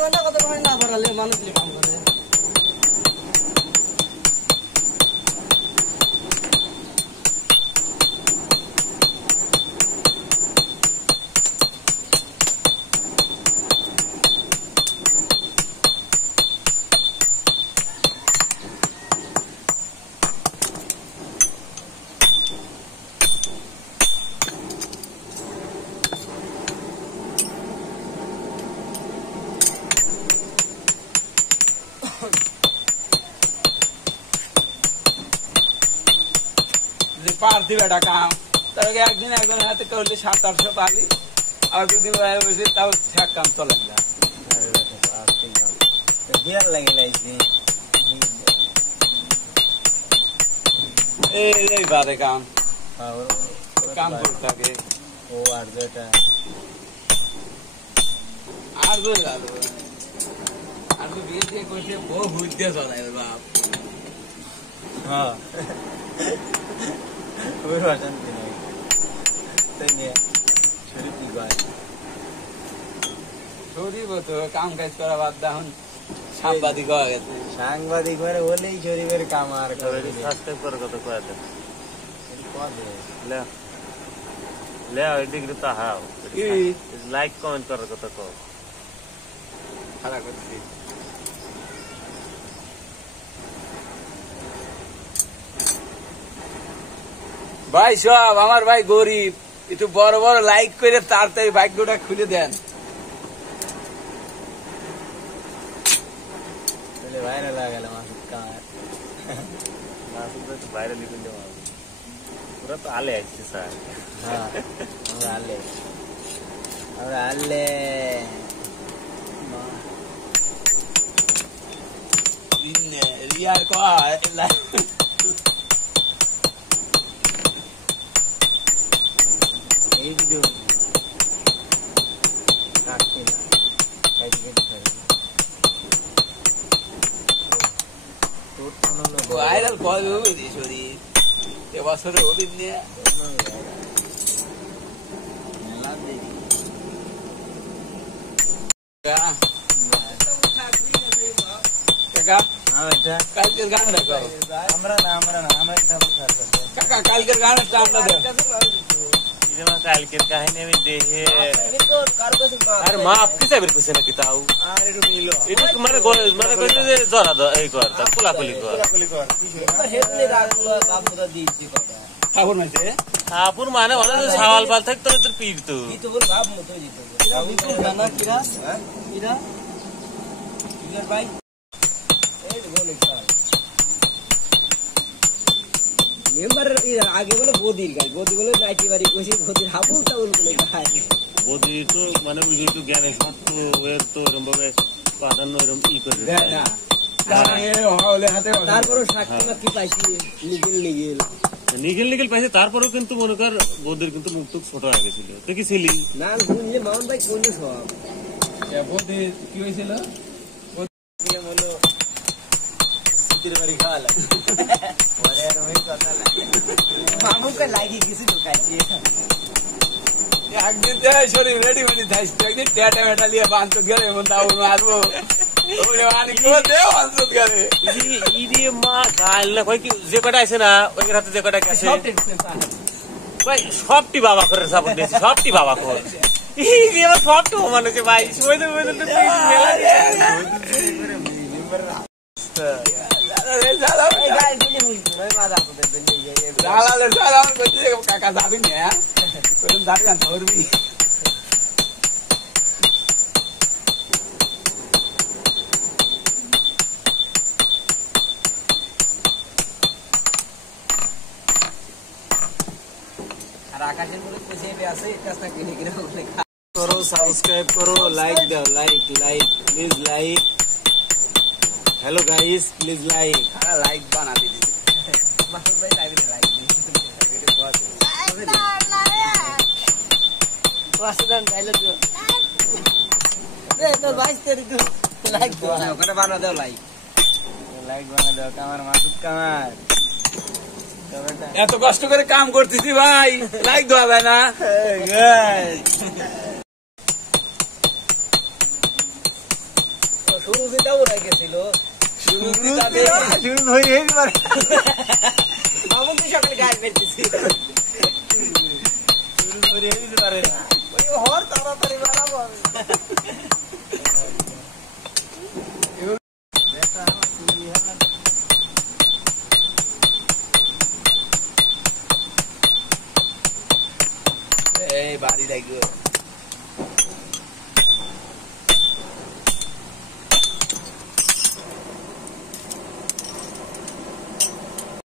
কত না ভরালে মানুষ কাম করে পারতি বেটা কাম তার একদিন একজনের হাতে করলে 700-800 পালি আর দুদিন বসে তাও ঠেক কাম চলে না বিয়ার লাগে লাইছি এই বাদে কাম কাম করতে থাকে ও আর যেটা আর বল আর তো বিয়ে দিয়ে কইছে বউ হুইতে চলে বাপ হ্যাঁ ওই ভাষণ দিন তাই নিয়ে শরীফ দিবাই শরীফ তো কাম কাজ করা বাদ এখন সাংবাদিক হয়ে গেছে সাংবাদিক মানে বলেই শরীফের কাম আর করে সাবস্ক্রাইব করে কত কয় দেন লে ওই ডিগ্রি তো হাও লাইক কমেন্ট করার কথা কো খারাপ করছি ভাই সব আমার ভাই গরিব একটু বড় বড় লাইক করে তাড়াতাড়ি ভাগ্যটা খুলে দেন ভাইরাল হয়ে গেল মাসুদ কামার মাসুদ তো বাইরে লিখুন যাওয়া পুরো তো আলে আসছে স্যার হ্যাঁ আমরা আলে রিয়ার কয় এই ভিডিও কাটছি না ভাইরাল কয় হবে শরীর এবছরে হবে নিয়ে কালকের গান দেখো আমরা না কাকা কালকের গানটা আমরা দেখ কালকের কাহিনী আমি দেখে আর মা আপনি যাবেন কইছে নাকি তাও আর একটু নিল এটা মানে মানে কইছে যে জরা দ এই কর তা কোলাকুলি কর হেডলে রাখলো বাবুদা দিয়েছি কথা ঠাকুর নাইছে ঠাকুর মানে ওরা যে সাওয়াল পাল থাকতো তোর পীর তো কি তো বল বাপ মতই দিত এরা বিপুল না কিরা এরা ইলার ভাই এই বলে স্যার মেম্বার আগে বলে বদির গাই বদি বলে নাইটি বাড়ি কইছি বদির হাবুল তাউল বলে গাই বদি তো মানে বুঝি একটু জ্ঞানে সত্য এর তো এরকম ভাবে প্রাধান্য এরকম ই করে দেখ না তারপরও সাক্ষী বাকি পাইছি নিগেল পাইছে তারপরেও কিন্তু মনে কর বদির কিন্তু মুখ টুক ছোট হয়ে গেছিল তুই কি ছিলি না শুনলে মামন ভাই কোন সব বদি কি হয়েছিল বলো সিটির বাড়ি খাওয়ালা পরে আর ওই কথা মামুকে লাগি কিছু ঢুকাইছি একদিন শরীর রেডি মানে থাকছে একদিন ট্যাটা মেটা নিয়ে বান্ধব গেলে এমন তাও মারবো যে কটা আছে না ওই হাতে যে কটা আছে সবটি বাবা করে সাপোর্ট দিয়েছে সবটি বাবা করে সবটি সমান হচ্ছে ভাই কাকা যাবি না যাবি না ধরবি करो सब्सक्राइब करो लाइक दो like please like hello guys please like like बना दीजिए लाइक बना दो लाइक बना दो कामार मासुद कामार এত কষ্ট করে কাম করতেছি ভাই লাইক দেওয়া না সুরুজিটাও ওরা গেছিল শুরু হয়ে গেছে পারে মামুন তুই সকালে গায়ে বেরতেছি ওই হর তাড়াতাড়ি বাড়াবো এই বাড়ি লাগবে